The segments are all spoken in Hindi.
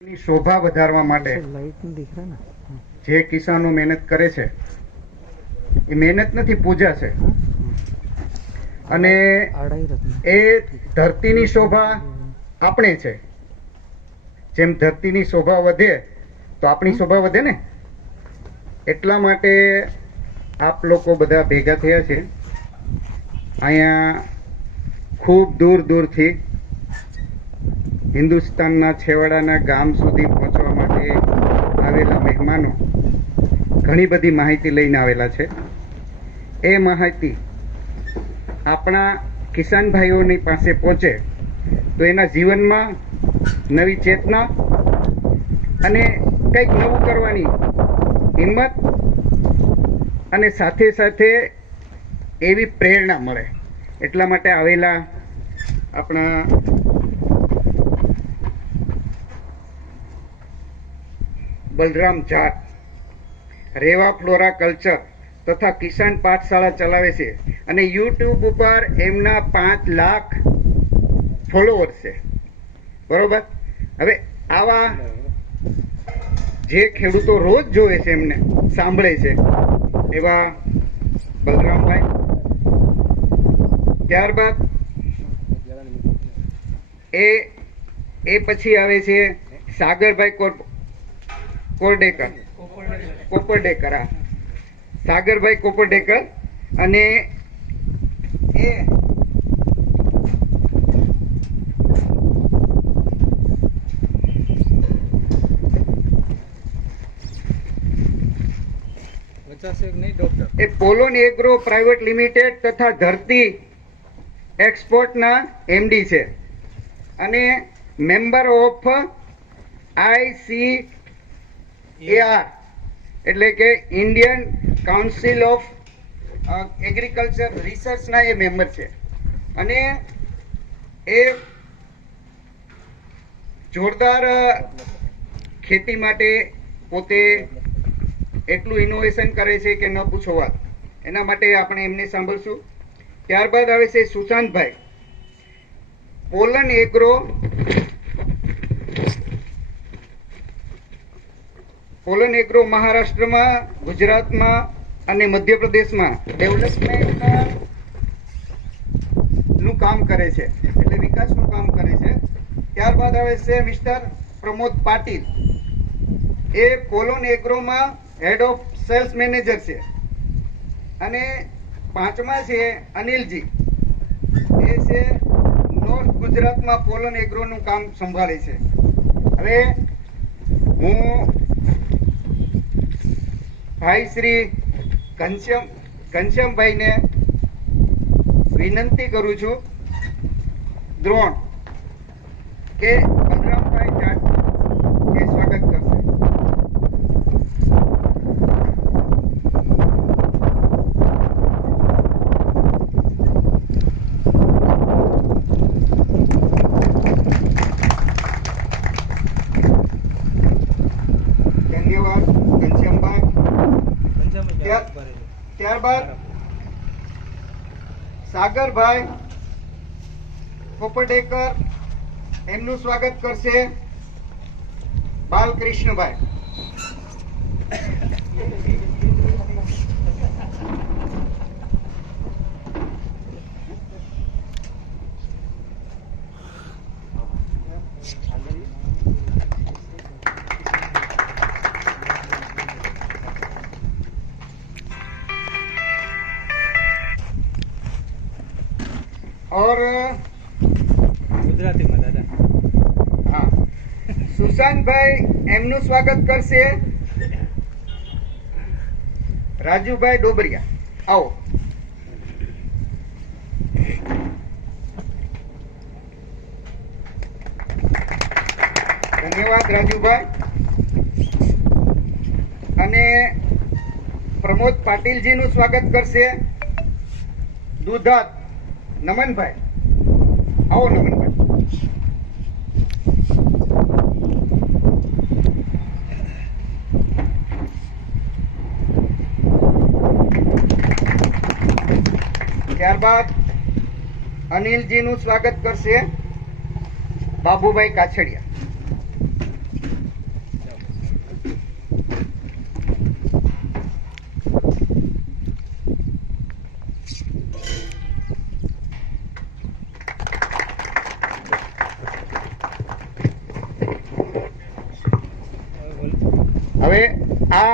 ની શોભા વધારવા માટે જે કિસાનો મહેનત કરે છે એ મહેનત નથી, પૂજા છે. અને એ ધરતીની શોભા આપણે છે. જેમ ધરતીની શોભા વધે તો આપણી શોભા વધે ને. એટલા માટે આપ લોકો બધા ભેગા થયા છે. અહીંયા ખૂબ દૂર દૂરથી હિન્દુસ્તાનના છેવાડાના ગામ સુધી પહોંચવા માટે આવેલા મહેમાનો ઘણી બધી માહિતી લઈને આવેલા છે. એ માહિતી આપણા કિસાન ભાઈઓની પાસે પહોંચે તો એના જીવનમાં નવી ચેતના અને કંઈક નવું કરવાની હિંમત અને સાથે સાથે એવી પ્રેરણા મળે. એટલા માટે આવેલા આપણા બલરામ જાટ રેવા ફ્લોરા કલ્ચર તથા કિસાન પાઠશાળા ચલાવે છે અને યુટ્યુબ ઉપર એમના 5 લાખ ફોલોવર્સ છે. બરોબર. હવે આવા જે ખેડૂતો રોજ જોવે છે, એમને સાંભળે છે, એવા બલરામભાઈ. ત્યારબાદ એ પછી આવે છે સાગરભાઈ કોપરડેકર. સાગરભાઈ કોપરડેકર. અને એ પોલોન એગ્રો પ્રાઇવેટ લિમિટેડ તથા ધરતી એક્સપોર્ટના એમડી છે અને મેમ્બર ઓફ ICAR એટલે કે ઇન્ડિયન કાઉન્સિલ ઓફ એગ્રીકલ્ચર રિસર્ચના એ મેમ્બર છે. અને એ જોરદાર ખેતી માટે પોતે એટલું ઇનોવેશન કરે છે કે ન પૂછો વાત. એના માટે આપણે એમને સાંભળશું. ત્યારબાદ આવે છે સુશાંતભાઈ. પોલન એગ્રો મહારાષ્ટ્રમાં, ગુજરાતમાં અને મધ્યપ્રદેશમાં ડેવલપમેન્ટ નું કામ કરે છે, એટલે વિકાસનું કામ કરે છે. ત્યારબાદ આવે છે મિસ્ટર પ્રમોદ પાટીલ. એ પોલોન એગ્રોમાં હેડ ઓફ સેલ્સ મેનેજર છે. અને 5મા છે અનિલજી. એ છે નોર્થ ગુજરાતમાં પોલન એગ્રોનું કામ સંભાળે છે. હવે હું ભાઈ શ્રી ઘનશ્યામભાઈને વિનંતી કરું છું, દ્રોણ, કે બલરામભાઈ જાટ એ સ્વાગત કરશે. ધન્યવાદ ઘનશ્યામભાઈ. ત્યારબાદ સાગરભાઈ કોપરડેકર, એમનું સ્વાગત કરશે બાલકૃષ્ણભાઈ. और ગુજરાતીમાં દાદા, હા, સુશાંતભાઈ, એમનું સ્વાગત કરશે રાજુભાઈ ડોબરિયા. આવો. ધન્યવાદ રાજુભાઈ. અને પ્રમોદ પાટીલજીનું સ્વાગત કરશે દુધાત નમનભાઈ. આવો નમનભાઈ. ત્યારબાદ અનિલજીનું સ્વાગત કરશે બાબુભાઈ કાછડિયા. હવે આ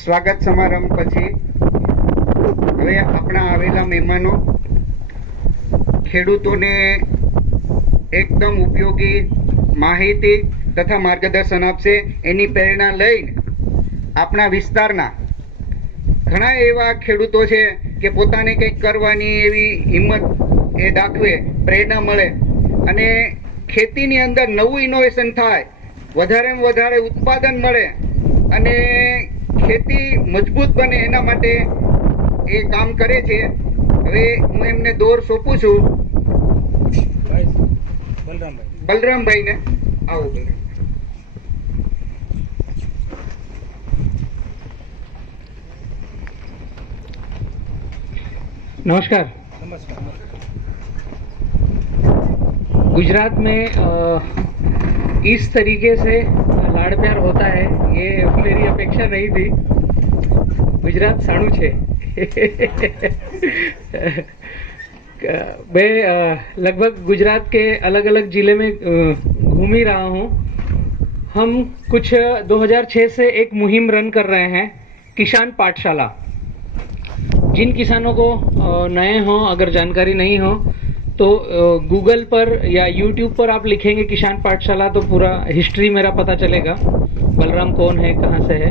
સ્વાગત સમારંભ પછી હવે આપણા આવેલા મહેમાનો ખેડૂતોને એકદમ ઉપયોગી માહિતી તથા માર્ગદર્શન આપશે. એની પ્રેરણા લઈને આપણા વિસ્તારના ઘણા એવા ખેડૂતો છે કે પોતાને કંઈક કરવાની એવી હિંમત એ દાખવે, પ્રેરણા મળે અને ખેતીની અંદર નવું ઇનોવેશન થાય, વધારેમાં વધારે ઉત્પાદન મળે અને ખેતી મજબૂત બને, એના માટે એ કામ કરે છે. હવે હું એમને દોર સોંપું છું બલરામભાઈને. આવો બલરામ. नमस्कार. गुजरात में इस तरीके से लाड़ प्यार होता है ये मेरी अपेक्षा नहीं थी. गुजरात साणु छे. मैं लगभग गुजरात के अलग अलग जिले में घूम ही रहा हूँ. हम कुछ 2006 से एक मुहिम रन कर रहे हैं, किसान पाठशाला. जिन किसानों को नए हों, अगर जानकारी नहीं हो तो गूगल पर या यूट्यूब पर आप लिखेंगे किसान पाठशाला तो पूरा हिस्ट्री मेरा पता चलेगा, बलराम कौन है, कहाँ से है.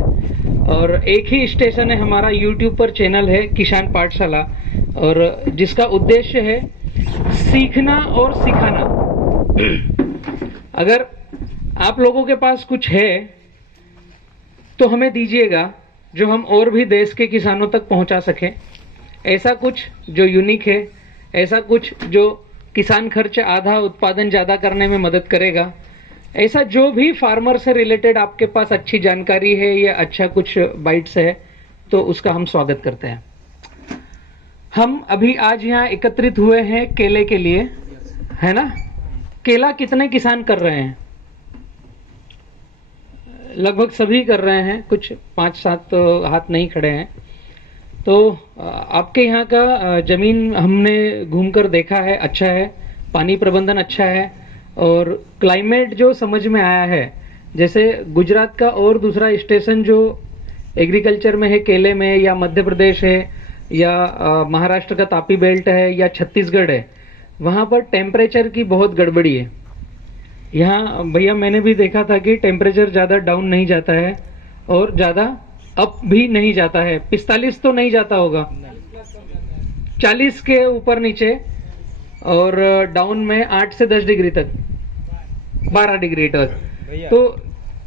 और एक ही स्टेशन है हमारा, यूट्यूब पर चैनल है किसान पाठशाला, और जिसका उद्देश्य है सीखना और सिखाना. अगर आप लोगों के पास कुछ है तो हमें दीजिएगा, जो हम और भी देश के किसानों तक पहुंचा सकें. ऐसा कुछ जो यूनिक है, ऐसा कुछ जो किसान खर्च आधा उत्पादन ज़्यादा करने में मदद करेगा, ऐसा जो भी फार्मर से रिलेटेड आपके पास अच्छी जानकारी है या अच्छा कुछ बाइट्स है तो उसका हम स्वागत करते हैं. हम अभी आज यहाँ एकत्रित हुए हैं केले के लिए, है ना? केला कितने किसान कर रहे हैं? लगभग सभी कर रहे हैं, कुछ 5-7 हाथ नहीं खड़े हैं. तो आपके यहाँ का जमीन हमने घूमकर देखा है, अच्छा है, पानी प्रबंधन अच्छा है और क्लाइमेट जो समझ में आया है, जैसे गुजरात का और दूसरा स्टेशन जो एग्रीकल्चर में है केले में, या मध्य प्रदेश है, या महाराष्ट्र का तापी बेल्ट है, या छत्तीसगढ़ है, वहाँ पर टेम्परेचर की बहुत गड़बड़ी है. यहाँ भैया मैंने भी देखा था कि टेम्परेचर ज़्यादा डाउन नहीं जाता है और ज़्यादा अप भी नहीं जाता है. 45 तो नहीं जाता होगा, 40 के ऊपर नीचे, और डाउन में 8 से 10 डिग्री तक, 12 डिग्री तक. तो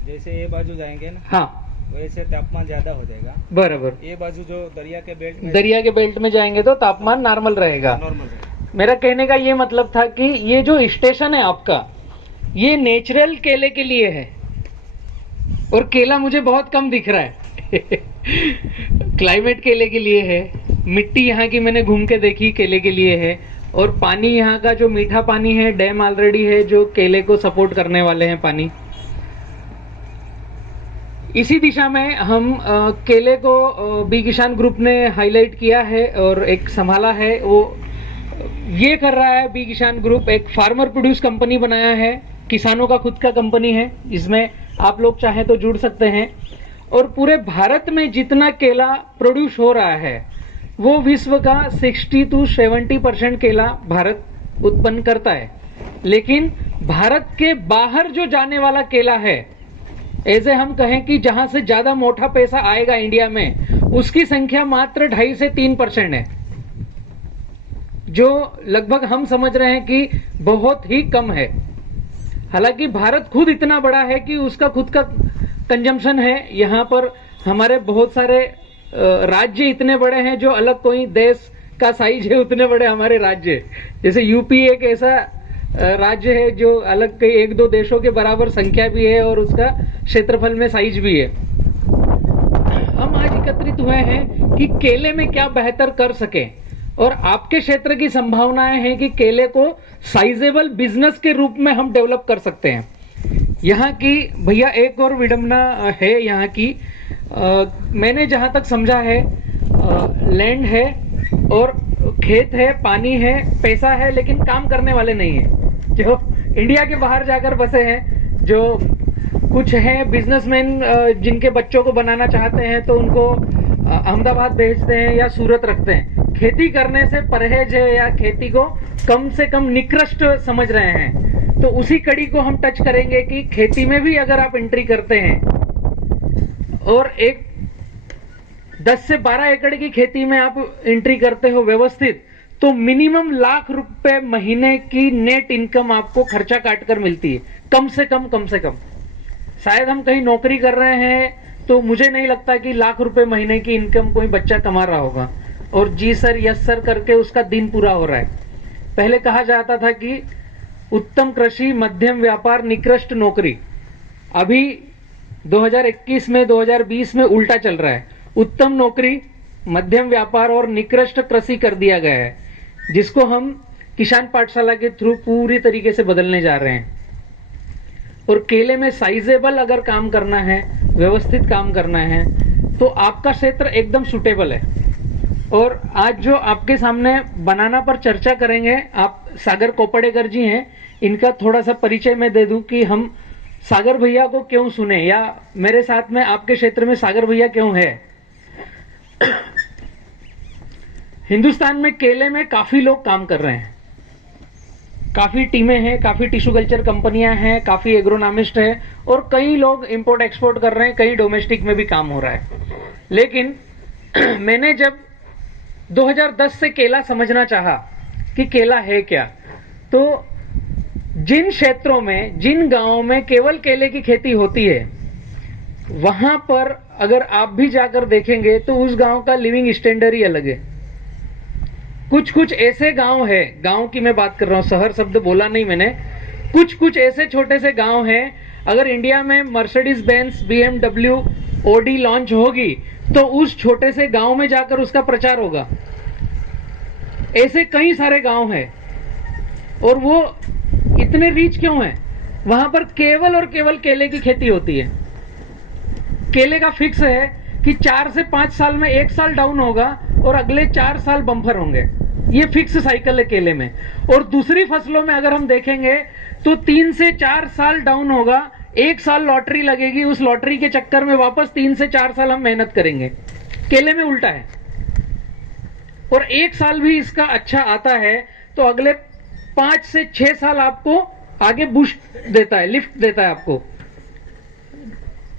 जैसे ये बाजू जाएंगे ना, हाँ, वैसे तापमान ज्यादा हो जाएगा. बराबर. ये बाजू जो दरिया के बेल्ट में जाएंगे तो तापमान नॉर्मल रहेगा. नॉर्मल. मेरा कहने का ये मतलब था कि ये जो स्टेशन है आपका, ये नेचुरल केले के लिए है और केला मुझे बहुत कम दिख रहा है. क्लाइमेट केले के लिए है, मिट्टी यहाँ की मैंने घूम के देखी केले के लिए है, और पानी यहाँ का जो मीठा पानी है, डैम ऑलरेडी है जो केले को सपोर्ट करने वाले हैं पानी. इसी दिशा में हम केले को बी किसान ग्रुप ने हाईलाइट किया है और एक संभाला है. वो ये कर रहा है बी किसान ग्रुप, एक फार्मर प्रोड्यूस कंपनी बनाया है, किसानों का खुद का कंपनी है, इसमें आप लोग चाहें तो जुड़ सकते हैं. और पूरे भारत में जितना केला प्रोड्यूस हो रहा है वो विश्व का 60-70% केला भारत उत्पन्न करता है. लेकिन भारत के बाहर जो जाने वाला केला है, ऐसे हम कहें कि जहां से ज्यादा मोटा पैसा आएगा इंडिया में, उसकी संख्या मात्र 2.5 से 3% है, जो लगभग हम समझ रहे हैं कि बहुत ही कम है. हालांकि भारत खुद इतना बड़ा है कि उसका खुद का कंजम्पशन है. यहाँ पर हमारे बहुत सारे राज्य इतने बड़े हैं जो अलग कोई देश का साइज है उतने बड़े हमारे राज्य. जैसे यूपी एक ऐसा राज्य है जो अलग कई 1-2 देशों के बराबर संख्या भी है और उसका क्षेत्रफल में साइज भी है. हम आज एकत्रित हुए हैं कि केले में क्या बेहतर कर सके, और आपके क्षेत्र की संभावनाएं हैं कि केले को साइजेबल बिजनेस के रूप में हम डेवलप कर सकते हैं. यहाँ की भैया एक और विडंबना है यहाँ की, मैंने जहाँ तक समझा है, लैंड है और खेत है, पानी है, पैसा है, लेकिन काम करने वाले नहीं है. जो इंडिया के बाहर जाकर बसे हैं, जो कुछ हैं बिजनेसमैन जिनके बच्चों को बनाना चाहते हैं तो उनको अहमदाबाद भेजते हैं या सूरत रखते हैं। खेती करने से परहेज है या खेती को कम से कम निकृष्ट समझ रहे हैं। तो उसी कड़ी को हम टच करेंगे कि खेती में भी अगर आप एंट्री करते हैं और एक 10 से 12 एकड़ की खेती में आप एंट्री करते हो व्यवस्थित, तो मिनिमम लाख रुपए महीने की नेट इनकम आपको खर्चा काटकर मिलती है, कम से कम। शायद हम कहीं नौकरी कर रहे हैं तो मुझे नहीं लगता कि लाख रुपए महीने की इनकम कोई बच्चा कमा रहा होगा और जी सर यस सर करके उसका दिन पूरा हो रहा है। पहले कहा जाता था कि उत्तम कृषि, मध्यम व्यापार, निकृष्ट नौकरी। अभी 2021 में 2020 में उल्टा चल रहा है। उत्तम नौकरी, मध्यम व्यापार और निकृष्ट कृषि कर दिया गया है, जिसको हम किसान पाठशाला के थ्रू पूरी तरीके से बदलने जा रहे हैं। और केले में साइजेबल अगर काम करना है, व्यवस्थित काम करना है, तो आपका क्षेत्र एकदम सुटेबल है। और आज जो आपके सामने बनाना पर चर्चा करेंगे, आप सागर कोपड़ेकर जी हैं, इनका थोड़ा सा परिचय मैं दे दूं कि हम सागर भैया को क्यों सुने, या मेरे साथ में आपके क्षेत्र में सागर भैया क्यों है। हिंदुस्तान में केले में काफी लोग काम कर रहे हैं, काफी टीमें हैं, काफी टिश्यू कल्चर कंपनियां हैं, काफी एग्रोनॉमिस्ट हैं और कई लोग इंपोर्ट एक्सपोर्ट कर रहे हैं, कई डोमेस्टिक में भी काम हो रहा है। लेकिन मैंने जब 2010 से केला समझना चाहा कि केला है क्या, तो जिन क्षेत्रों में, जिन गांवों में केवल केले की खेती होती है, वहां पर अगर आप भी जाकर देखेंगे तो उस गांव का लिविंग स्टैंडर्ड ही अलग है। कुछ ऐसे गांव है, गांव की मैं बात कर रहा हूं, शहर शब्द बोला नहीं मैंने, कुछ ऐसे छोटे से गांव हैं, अगर इंडिया में Mercedes Benz, BMW, Audi launch होगी तो उस छोटे से गांव में जाकर उसका प्रचार होगा। ऐसे कई सारे गांव हैं और वो इतने रीच क्यों है, वहां पर केवल और केवल केले की खेती होती है। केले का फिक्स है कि 4 से 5 साल में 1 साल डाउन होगा और अगले 4 साल बम्पर होंगे, ये फिक्स साइकिल है केले में। और दूसरी फसलों में अगर हम देखेंगे तो 3 से 4 साल डाउन होगा, 1 साल लॉटरी लगेगी, उस लॉटरी के चक्कर में वापस 3 से 4 साल हम मेहनत करेंगे। केले में उल्टा है, और 1 साल भी इसका अच्छा आता है तो अगले 5 से 6 साल आपको आगे बूस्ट देता है, लिफ्ट देता है आपको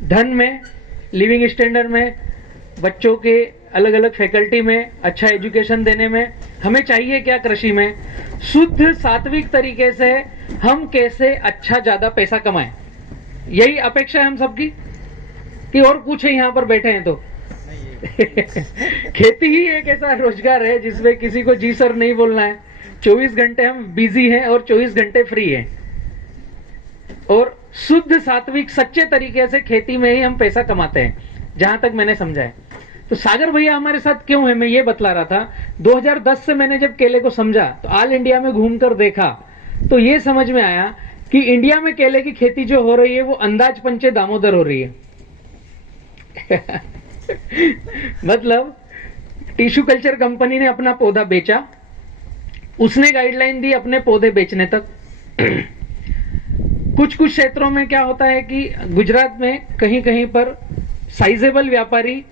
धन में, लिविंग स्टैंडर्ड में, बच्चों के अलग अलग फैकल्टी में, अच्छा एजुकेशन देने में। हमें चाहिए क्या कृषि में? शुद्ध सात्विक तरीके से हम कैसे अच्छा ज्यादा पैसा कमाएं, यही अपेक्षा है हम सबकी, कि और कुछ है यहाँ पर बैठे हैं तो खेती ही एक ऐसा रोजगार है जिसमें किसी को जी सर नहीं बोलना है। 24 घंटे हम बिजी हैं और 24 घंटे फ्री हैं, और शुद्ध सात्विक सच्चे तरीके से खेती में ही हम पैसा कमाते हैं, जहां तक मैंने समझा है। तो सागर भैया हमारे साथ क्यों है, मैं ये बतला रहा था। 2010 से मैंने जब केले को समझा तो ऑल इंडिया में घूमकर देखा तो ये समझ में आया कि इंडिया में केले की खेती जो हो रही है वो अंदाज पंचे दामोदर हो रही है मतलब टिश्यू कल्चर कंपनी ने अपना पौधा बेचा, उसने गाइडलाइन दी अपने पौधे बेचने तक। कुछ क्षेत्रों में क्या होता है कि गुजरात में कहीं कहीं पर साइजेबल व्यापारी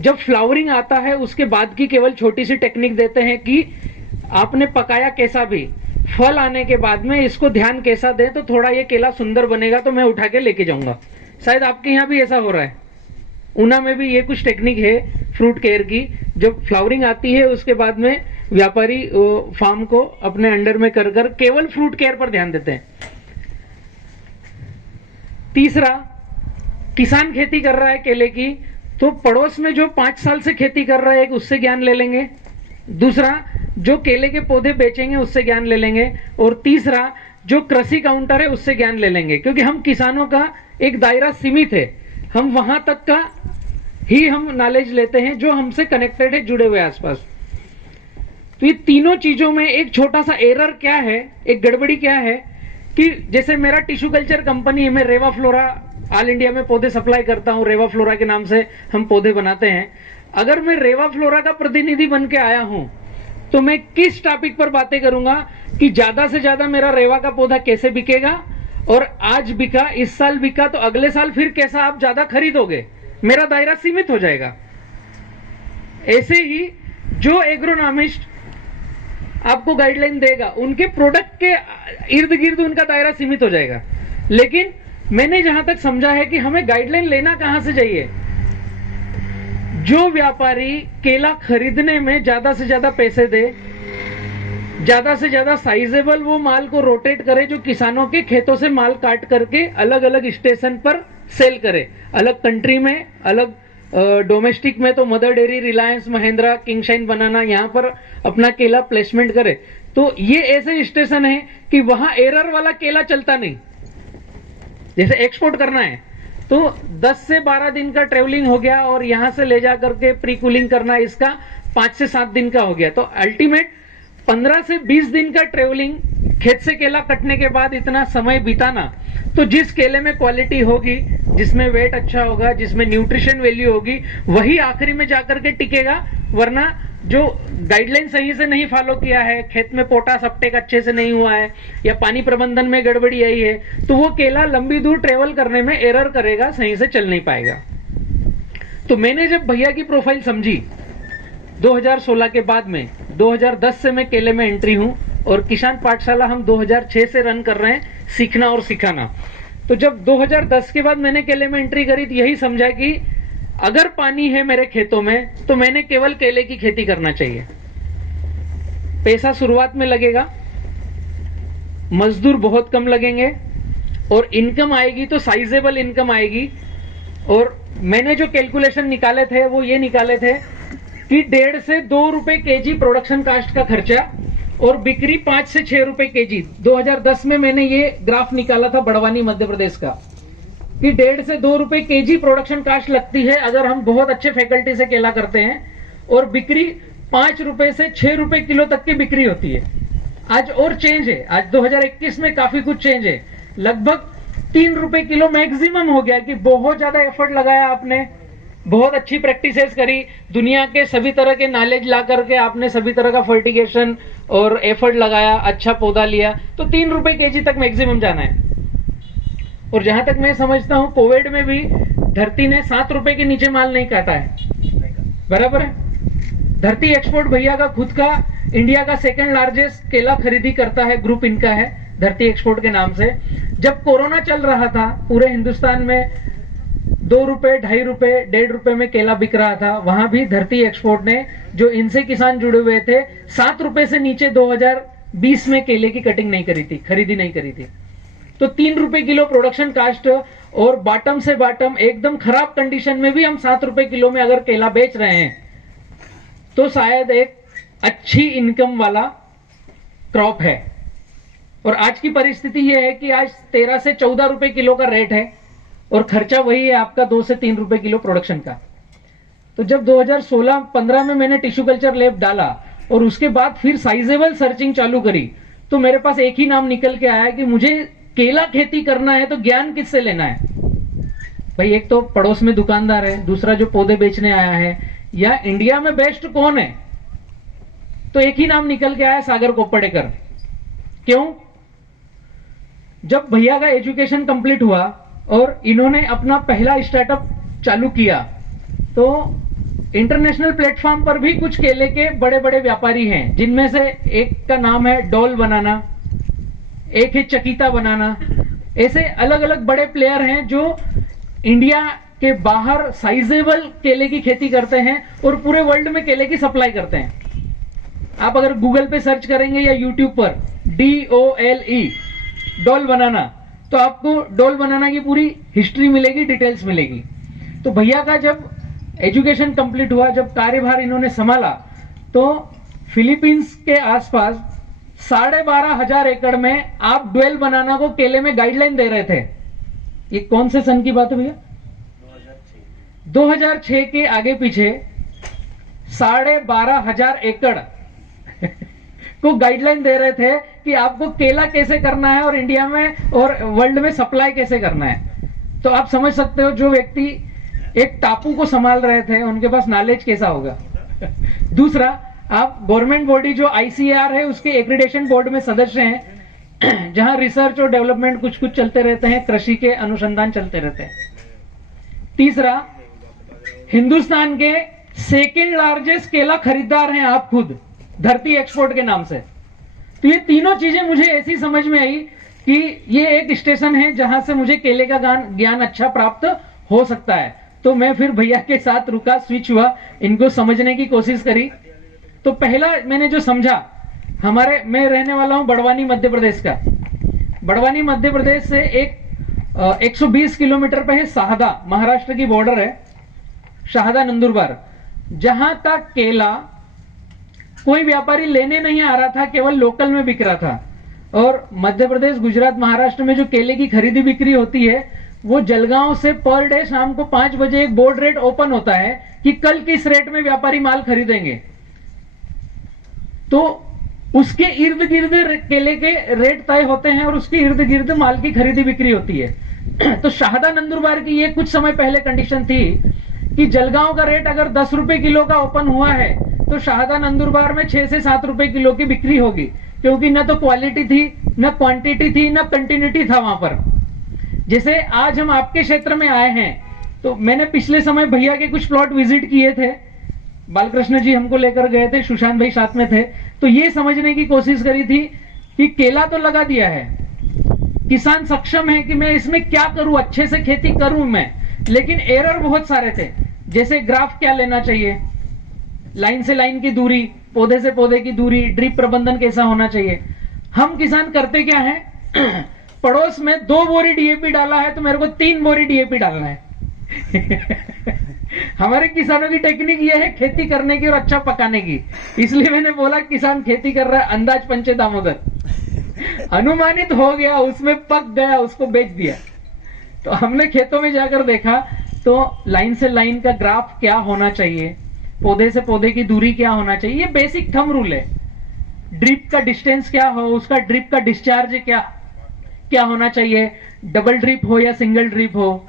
जब फ्लावरिंग आता है उसके बाद की केवल छोटी सी टेक्निक देते हैं कि आपने पकाया कैसा भी, फल आने के बाद में इसको ध्यान कैसा दें तो थोड़ा ये केला सुंदर बनेगा तो मैं उठा के लेके जाऊंगा। शायद आपके यहाँ भी ऐसा हो रहा है, ऊना में भी ये कुछ टेक्निक है फ्रूट केयर की। जब फ्लावरिंग आती है उसके बाद में व्यापारी फार्म को अपने अंडर में कर केवल फ्रूट केयर पर ध्यान देते हैं। तीसरा, किसान खेती कर रहा है केले की, तो पड़ोस में जो 5 साल से खेती कर रहा है एक उससे ज्ञान ले लेंगे, दूसरा जो केले के पौधे बेचेंगे उससे ज्ञान ले लेंगे, और तीसरा जो कृषि काउंटर है उससे ज्ञान ले लेंगे। क्योंकि हम किसानों का एक दायरा सीमित है, हम वहां तक का ही हम नॉलेज लेते हैं जो हमसे कनेक्टेड है, जुड़े हुए आसपास। तो ये तीनों चीजों में एक छोटा सा एरर क्या है, एक गड़बड़ी क्या है कि जैसे मेरा टिश्यू कल्चर कंपनी है, मैं रेवा फ्लोरा ऑल इंडिया में पौधे सप्लाई करता हूं, रेवा फ्लोरा के नाम से हम पौधे बनाते हैं। अगर मैं रेवा फ्लोरा का प्रतिनिधि बन के आया हूं तो मैं किस टॉपिक पर बातें करूंगा कि ज्यादा से ज्यादा मेरा रेवा का पौधा कैसे बिकेगा और आज बिका, इस साल बिका, तो अगले साल फिर कैसा आप ज्यादा खरीदोगे, मेरा दायरा सीमित हो जाएगा। ऐसे ही जो एग्रोनॉमिस्ट आपको गाइडलाइन देगा, उनके प्रोडक्ट के इर्द गिर्द उनका दायरा सीमित हो जाएगा। लेकिन मैंने जहां तक समझा है कि हमें गाइडलाइन लेना कहां से चाहिए, जो व्यापारी केला खरीदने में ज्यादा से ज्यादा पैसे दे, ज्यादा से ज्यादा साइजेबल वो माल को रोटेट करे, जो किसानों के खेतों से माल काट करके अलग अलग स्टेशन पर सेल करे, अलग कंट्री में, अलग डोमेस्टिक में तो मदर डेयरी, रिलायंस, महिंद्रा, किंगशाइन बनाना, यहां पर अपना केला प्लेसमेंट करे। तो ये ऐसे स्टेशन है कि वहां एरर वाला केला चलता नहीं। जैसे एक्सपोर्ट करना है तो 10 से 12 दिन का ट्रेवलिंग हो गया, और यहां से ले जा करके प्री कूलिंग करना इसका 5 से 7 दिन का हो गया, तो अल्टीमेट 15 से 20 दिन का ट्रेवलिंग खेत से केला कटने के बाद इतना समय बिताना। तो जिस केले में क्वालिटी होगी, जिसमें वेट अच्छा होगा, जिसमें न्यूट्रिशन वैल्यू होगी, वही आखिरी में जाकर के टिकेगा। वरना जो गाइडलाइन सही से नहीं फॉलो किया है, खेत में पोटास अपटेक अच्छे से नहीं हुआ है, या पानी प्रबंधन में गड़बड़ी आई है, तो वो केला लंबी दूर ट्रेवल करने में एरर करेगा, सही से चल नहीं पाएगा। तो मैंने जब भैया की प्रोफाइल समझी 2016 के बाद में, 2010 से मैं केले में एंट्री हूं, और किसान पाठशाला हम 2006 से रन कर रहे हैं, सीखना और सिखाना। तो जब 2010 के बाद मैंने केले में एंट्री करी, तो यही समझा कि अगर पानी है मेरे खेतों में तो मैंने केवल केले की खेती करना चाहिए। पैसा शुरुआत में लगेगा, मजदूर बहुत कम लगेंगे, और इनकम आएगी तो साइजेबल इनकम आएगी। और मैंने जो कैलकुलेशन निकाले थे वो ये निकाले थे कि 1.5 से 2 रुपए केजी प्रोडक्शन कास्ट का खर्चा, और बिक्री 5 से 6 रुपए केजी। 2010 में मैंने ये ग्राफ निकाला था बड़वानी मध्य प्रदेश का, कि 1.5 से 2 रुपए केजी प्रोडक्शन कास्ट लगती है अगर हम बहुत अच्छे फैकल्टी से केला करते हैं, और बिक्री 5 रुपए से 6 रुपए किलो तक की बिक्री होती है। आज और चेंज है, आज 2021 में काफी कुछ चेंज है, लगभग 3 रुपए किलो मैक्सिमम हो गया। कि बहुत ज्यादा एफर्ट लगाया आपने, बहुत अच्छी प्रैक्टिसेस करी, दुनिया के सभी तरह के नॉलेज ला करके आपने सभी तरह का फर्टिगेशन और एफर्ट लगाया, अच्छा पौधा लिया, तो 3 रुपए केजी तक मैक्सिमम जाना है। और जहां तक मैं समझता हूं, कोविड में भी धरती ने 7 रुपए के नीचे माल नहीं काटा है, बराबर है। धरती एक्सपोर्ट भैया का खुद का इंडिया का सेकंड लार्जेस्ट केला खरीदी करता है, ग्रुप इनका है धरती एक्सपोर्ट के नाम से। जब कोरोना चल रहा था, पूरे हिंदुस्तान में 2 रुपए, 2.5 रुपए, 1.5 रुपए में केला बिक रहा था, वहां भी धरती एक्सपोर्ट ने, जो इनसे किसान जुड़े हुए थे, 7 रुपए से नीचे 2020 में केले की कटिंग नहीं करी थी, खरीदी नहीं करी थी। तो 3 रुपए किलो प्रोडक्शन कास्ट, और बॉटम से बॉटम एकदम खराब कंडीशन में भी हम 7 रुपए किलो में अगर केला बेच रहे हैं, तो शायद एक अच्छी इनकम वाला क्रॉप है। और आज की परिस्थिति यह है कि आज 13 से 14 रुपए किलो का रेट है, और खर्चा वही है आपका 2 से 3 रुपए किलो प्रोडक्शन का। तो जब 2016-15 में मैंने टिश्यू कल्चर लैब डाला, और उसके बाद फिर साइजेबल सर्चिंग चालू करी, तो मेरे पास एक ही नाम निकल के आया कि मुझे केला खेती करना है तो ज्ञान किससे लेना है। भाई, एक तो पड़ोस में दुकानदार है, दूसरा जो पौधे बेचने आया है, या इंडिया में बेस्ट कौन है, तो एक ही नाम निकल के आया, सागर कोप्पड़ेकर। क्यों? जब भैया का एजुकेशन कंप्लीट हुआ और इन्होंने अपना पहला स्टार्टअप चालू किया, तो इंटरनेशनल प्लेटफॉर्म पर भी कुछ केले के बड़े बड़े व्यापारी हैं, जिनमें से एक का नाम है डॉल बनाना, एक है चकीता बनाना। ऐसे अलग अलग बड़े प्लेयर हैं जो इंडिया के बाहर साइजेबल केले की खेती करते हैं और पूरे वर्ल्ड में केले की सप्लाई करते हैं। आप अगर गूगल पे सर्च करेंगे या यूट्यूब पर DOLE, डॉल बनाना, तो आपको डॉल बनाना की पूरी हिस्ट्री मिलेगी, डिटेल्स मिलेगी। तो भैया का जब एजुकेशन कंप्लीट हुआ, जब कार्यभार इन्होंने संभाला, तो फिलीपींस के आसपास 12,500 एकड़ में आप ड्वेल बनाना को केले में गाइडलाइन दे रहे थे। ये कौन से सन की बात है भैया? 2006 के आगे पीछे 12,500 एकड़ को गाइडलाइन दे रहे थे कि आपको केला कैसे करना है और इंडिया में और वर्ल्ड में सप्लाई कैसे करना है। तो आप समझ सकते हो, जो व्यक्ति एक टापू को संभाल रहे थे, उनके पास नॉलेज कैसा होगा। दूसरा, आप गवर्नमेंट बॉडी जो ICAR है, उसके एक्रीडेशन बोर्ड में सदस्य हैं, जहां रिसर्च और डेवलपमेंट कुछ कुछ चलते रहते हैं, कृषि के अनुसंधान चलते रहते हैं। तीसरा, हिंदुस्तान के सेकेंड लार्जेस्ट केला खरीदार हैं आप खुद, धरती एक्सपोर्ट के नाम से। तो ये तीनों चीजें मुझे ऐसी समझ में आई कि ये एक स्टेशन है जहां से मुझे केले का ज्ञान अच्छा प्राप्त हो सकता है। तो मैं फिर भैया के साथ रुका, स्विच हुआ, इनको समझने की कोशिश करी। तो पहला मैंने जो समझा, मैं रहने वाला हूं बड़वानी मध्य प्रदेश का। बड़वानी मध्य प्रदेश से 120 किलोमीटर पे है शाहदा, महाराष्ट्र की बॉर्डर है, शाहदा नंदुरबार। जहां तक केला कोई व्यापारी लेने नहीं आ रहा था, केवल लोकल में बिक रहा था। और मध्य प्रदेश, गुजरात, महाराष्ट्र में जो केले की खरीदी बिक्री होती है, वो जलगांव से पर डे शाम को 5 बजे एक बोर्ड रेट ओपन होता है कि कल किस रेट में व्यापारी माल खरीदेंगे। तो उसके इर्द गिर्द केले के रेट तय होते हैं और उसके इर्द गिर्द माल की खरीदी बिक्री होती है। तो शाहदा नंदुरबार की ये कुछ समय पहले कंडीशन थी कि जलगांव का रेट अगर 10 रुपए किलो का ओपन हुआ है तो शाहदा नंदुरबार में 6 से 7 रुपए किलो की बिक्री होगी, क्योंकि न तो क्वालिटी थी, न क्वांटिटी थी, न कंटिन्यूटी था वहां पर। जैसे आज हम आपके क्षेत्र में आए हैं, तो मैंने पिछले समय भैया के कुछ प्लॉट विजिट किए थे, बालकृष्ण जी हमको लेकर गए थे, सुशांत भाई साथ में थे। तो ये समझने की कोशिश करी थी कि केला तो लगा दिया है, किसान सक्षम है कि मैं इसमें क्या करूं, अच्छे से खेती करूं मैं, लेकिन एरर बहुत सारे थे। जैसे ग्राफ क्या लेना चाहिए, लाइन से लाइन की दूरी, पौधे से पौधे की दूरी, ड्रिप प्रबंधन कैसा होना चाहिए। हम किसान करते क्या है, पड़ोस में 2 बोरी डीएपी डाला है तो मेरे को 3 बोरी डीएपी डालना है। हमारे किसानों की टेक्निक ये है खेती करने की और अच्छा पकाने की। इसलिए मैंने बोला किसान खेती कर रहा है, अंदाज पंचे दामोदर, अनुमानित हो गया, उसमें पक गया, उसको बेच दिया। तो हमने खेतों में जाकर देखा तो लाइन से लाइन का ग्राफ क्या होना चाहिए, पौधे से पौधे की दूरी क्या होना चाहिए, ये बेसिक थंब रूल है। ड्रिप का डिस्टेंस क्या हो, उसका ड्रिप का डिस्चार्ज क्या होना चाहिए, डबल ड्रिप हो या सिंगल ड्रिप हो।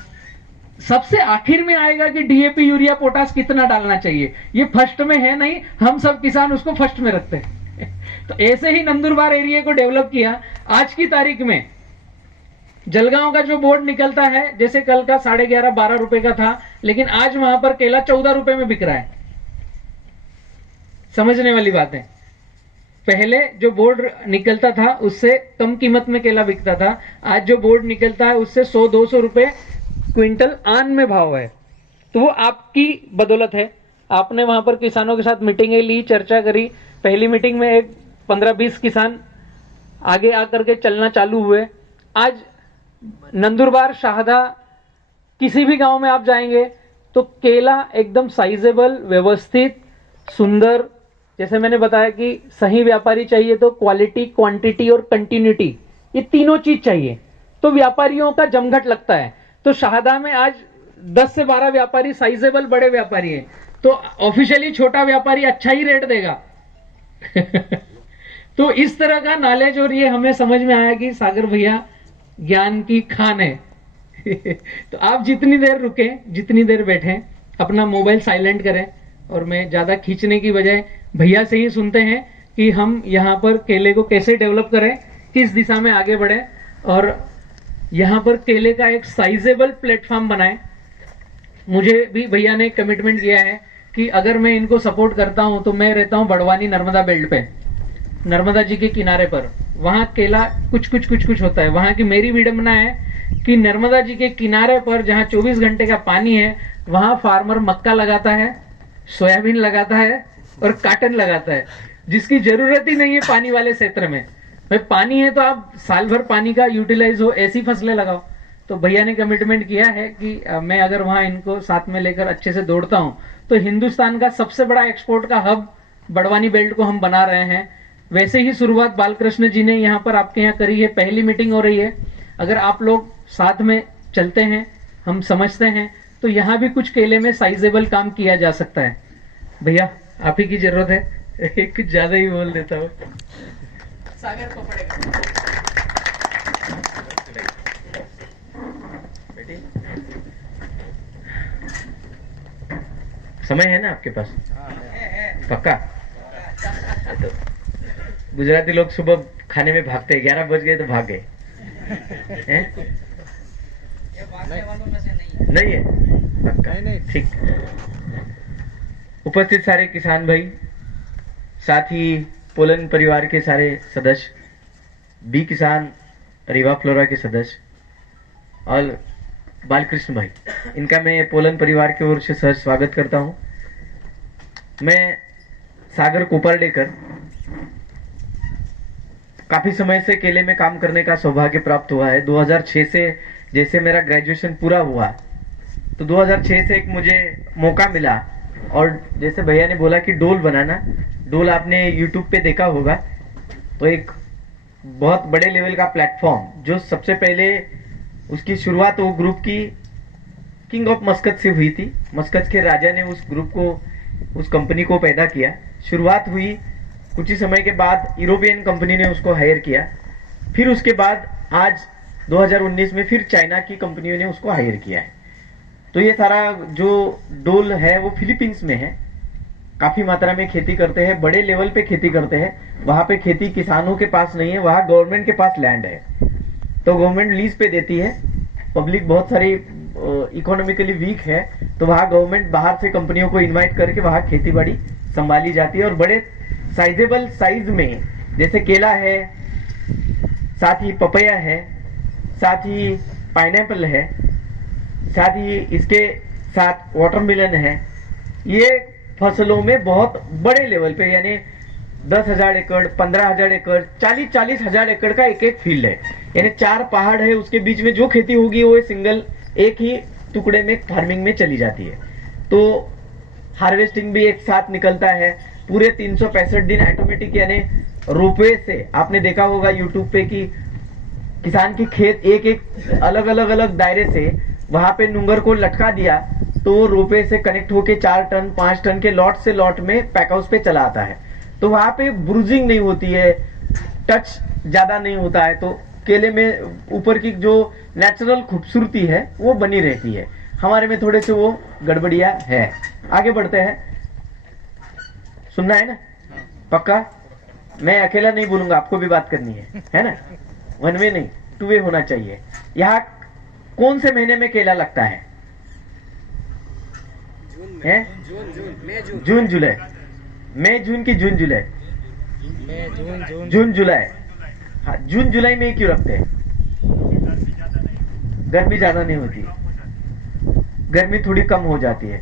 सबसे आखिर में आएगा कि डीएपी, यूरिया, पोटास कितना डालना चाहिए। ये फर्स्ट में है नहीं, हम सब किसान उसको फर्स्ट में रखते हैं। तो ऐसे ही नंदुरबार एरिया को डेवलप किया। आज की तारीख में जलगांव का जो बोर्ड निकलता है, जैसे कल का 11.5-12 रुपए का था, लेकिन आज वहां पर केला 14 रुपए में बिक रहा है। समझने वाली बात है, पहले जो बोर्ड निकलता था उससे कम कीमत में केला बिकता था, आज जो बोर्ड निकलता है उससे 100-200 रुपए क्विंटल आन में भाव है। तो वो आपकी बदौलत है। आपने वहां पर किसानों के साथ मीटिंगें ली, चर्चा करी। पहली मीटिंग में एक 15-20 किसान आगे आकर के चलना चालू हुए। आज नंदुरबार, शाहदा, किसी भी गांव में आप जाएंगे तो केला एकदम साइजेबल, व्यवस्थित, सुंदर। जैसे मैंने बताया कि सही व्यापारी चाहिए तो क्वालिटी, क्वांटिटी और कंटिन्यूटी, ये तीनों चीज चाहिए, तो व्यापारियों का जमघट लगता है। तो शाहदा में आज 10 से 12 व्यापारी साइजेबल बड़े व्यापारी हैं, तो ऑफिशियली छोटा व्यापारी अच्छा ही रेट देगा। तो इस तरह का नॉलेज, और ये हमें समझ में आया कि सागर भैया ज्ञान की खान है। तो आप जितनी देर रुके, जितनी देर बैठे, अपना मोबाइल साइलेंट करें, और मैं ज्यादा खींचने की बजाय भैया से ही सुनते हैं कि हम यहाँ पर केले को कैसे डेवलप करें, किस दिशा में आगे बढ़े, और यहाँ पर केले का एक साइजेबल प्लेटफॉर्म बनाएं। मुझे भी भैया ने कमिटमेंट किया है कि अगर मैं इनको सपोर्ट करता हूं तो मैं रहता हूं बड़वानी नर्मदा बेल्ट पे, नर्मदा जी के किनारे पर। वहां केला कुछ होता है। वहां की मेरी विडंबना है कि नर्मदा जी के किनारे पर जहां 24 घंटे का पानी है, वहां फार्मर मक्का लगाता है, सोयाबीन लगाता है और काटन लगाता है, जिसकी जरूरत ही नहीं है पानी वाले क्षेत्र में। भाई पानी है तो आप साल भर पानी का यूटिलाइज हो, ऐसी फसलें लगाओ। तो भैया ने कमिटमेंट किया है कि मैं अगर वहां इनको साथ में लेकर अच्छे से दौड़ता हूं तो हिंदुस्तान का सबसे बड़ा एक्सपोर्ट का हब बड़वानी बेल्ट को हम बना रहे हैं। वैसे ही शुरुआत बालकृष्ण जी ने यहाँ पर आपके यहाँ करी है, पहली मीटिंग हो रही है। अगर आप लोग साथ में चलते हैं, हम समझते हैं, तो यहाँ भी कुछ केले में साइजेबल काम किया जा सकता है। भैया आप ही की जरूरत है, कुछ ज्यादा ही बोल देता हूँ। सागर को पड़ेगा। समय है ना आपके पास? पक्का? तो गुजराती लोग सुबह खाने में भागते हैं, 11 बज गए तो भाग गए हैं? नहीं है पक्का? ठीक। उपस्थित सारे किसान भाई, साथ ही पोलन परिवार के सारे सदस्य, बी किसान रीवा फ्लोरा के सदस्य और बालकृष्ण भाई, इनका मैं पोलन परिवार की ओर से सहर्ष स्वागत करता हूं। मैं सागर कोपरडेकर, काफी समय से केले में काम करने का सौभाग्य प्राप्त हुआ है। 2006 से जैसे मेरा ग्रेजुएशन पूरा हुआ तो 2006 से एक मुझे मौका मिला, और जैसे भैया ने बोला कि डोल बनाना, डोल आपने यूट्यूब पे देखा होगा, तो एक बहुत बड़े लेवल का प्लेटफॉर्म जो सबसे पहले उसकी शुरुआत वो ग्रुप की किंग ऑफ मस्कत से हुई थी। मस्कत के राजा ने उस ग्रुप को, उस कंपनी को पैदा किया। शुरुआत हुई, कुछ ही समय के बाद यूरोपियन कंपनी ने उसको हायर किया, फिर उसके बाद आज 2019 में फिर चाइना की कंपनियों ने उसको हायर किया है। तो ये सारा जो डोल है वो फिलीपींस में है, काफी मात्रा में खेती करते हैं, बड़े लेवल पे खेती करते हैं। वहां पे खेती किसानों के पास नहीं है, वहां गवर्नमेंट के पास लैंड है, तो गवर्नमेंट लीज पे देती है। पब्लिक बहुत सारी इकोनॉमिकली वीक है, तो वहां गवर्नमेंट बाहर से कंपनियों को इनवाइट करके वहां खेती बाड़ी संभाली जाती है। और बड़े साइजेबल साइज में, जैसे केला है, साथ ही पपैया है, साथ ही पाइनएप्पल है, साथ ही इसके साथ वाटरमेलन है। ये फसलों में बहुत बड़े लेवल पे, यानी 10,000 एकड़, 15,000 एकड़, 40,000 एकड़ का एक एक फील्ड है, यानी 4 पहाड़ है, उसके बीच में जो खेती होगी वो सिंगल एक ही टुकड़े में फार्मिंग में चली जाती है। तो हार्वेस्टिंग भी एक साथ निकलता है, पूरे 365 दिन ऑटोमेटिक, यानी रोपवे से आपने देखा होगा यूट्यूब पे कि किसान की खेत एक एक अलग दायरे से वहां पे नुंगर को लटका दिया, तो रोपवे से कनेक्ट होके 4 टन 5 टन के लॉट से लॉट में पैक हाउस पे चला आता है। तो वहां पे ब्रूजिंग नहीं होती है, टच ज्यादा नहीं होता है, तो केले में ऊपर की जो नेचुरल खूबसूरती है वो बनी रहती है। हमारे में थोड़े से वो गड़बड़िया है। आगे बढ़ते हैं, सुनना है ना? पक्का? मैं अकेला नहीं बोलूंगा, आपको भी बात करनी है ना? 1 वे नहीं, 2 वे होना चाहिए। यहाँ कौन से महीने में केला लगता है? जून जुलाई, मई जून की जून जुलाई, जून जुलाई। हाँ, जून जुलाई में ही क्यों रखते हैं? गर्मी ज्यादा नहीं होती, गर्मी थोड़ी कम हो जाती है,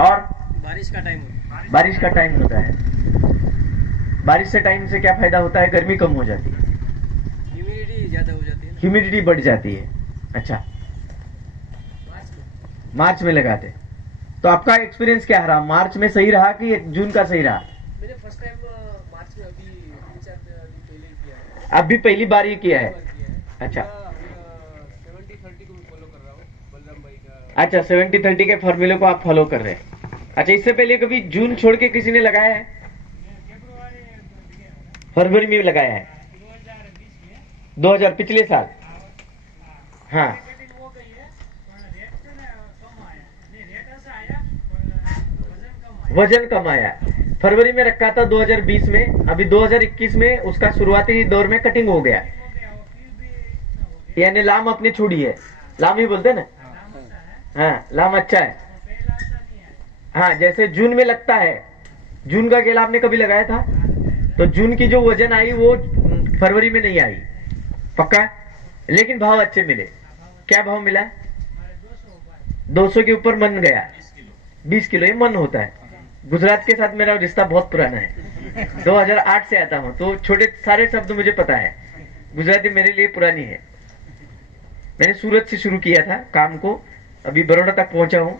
और बारिश का टाइम होता है। बारिश से टाइम से क्या फायदा होता है? गर्मी कम हो जाती है, ह्यूमिडिटी ज्यादा हो जाती है, ह्यूमिडिटी बढ़ जाती है। अच्छा, मार्च में लगाते। तो आपका एक्सपीरियंस क्या रहा? मार्च में सही रहा कि जून का सही रहा? मैंने फर्स्ट टाइम मार्च में अभी 3-4 दिन पहले किया है। अब भी पहली बार ही किया है? अच्छा, 70-30 को फॉलो कर रहा हूँ, बलराम भाई का। अच्छा, 70-30 के फॉर्मूले को आप फॉलो कर रहे हैं। अच्छा, इससे पहले कभी जून छोड़ के किसी ने लगाया है? फरवरी में लगाया है? 2000 पिछले साल? हाँ, वजन कम आया। फरवरी में रखा था 2020 में, अभी 2021 में उसका शुरुआती दौर में कटिंग हो गया, यानी लाम अपनी छोड़ी है। लाम ही बोलते ना? हाँ, लाम अच्छा है। हाँ, जैसे जून में लगता है, जून का केला आपने कभी लगाया था? तो जून की जो वजन आई वो फरवरी में नहीं आई। पक्का? लेकिन भाव अच्छे मिले। क्या भाव मिला? 200 के ऊपर मन गया, 20 किलो, ये मन होता है। गुजरात के साथ मेरा रिश्ता बहुत पुराना है, 2008 से आता हूँ, तो छोटे सारे शब्द मुझे पता है। गुजराती मेरे लिए पुरानी है। मैंने सूरत से शुरू किया था काम को, अभी बड़ौदा तक पहुंचा हूँ।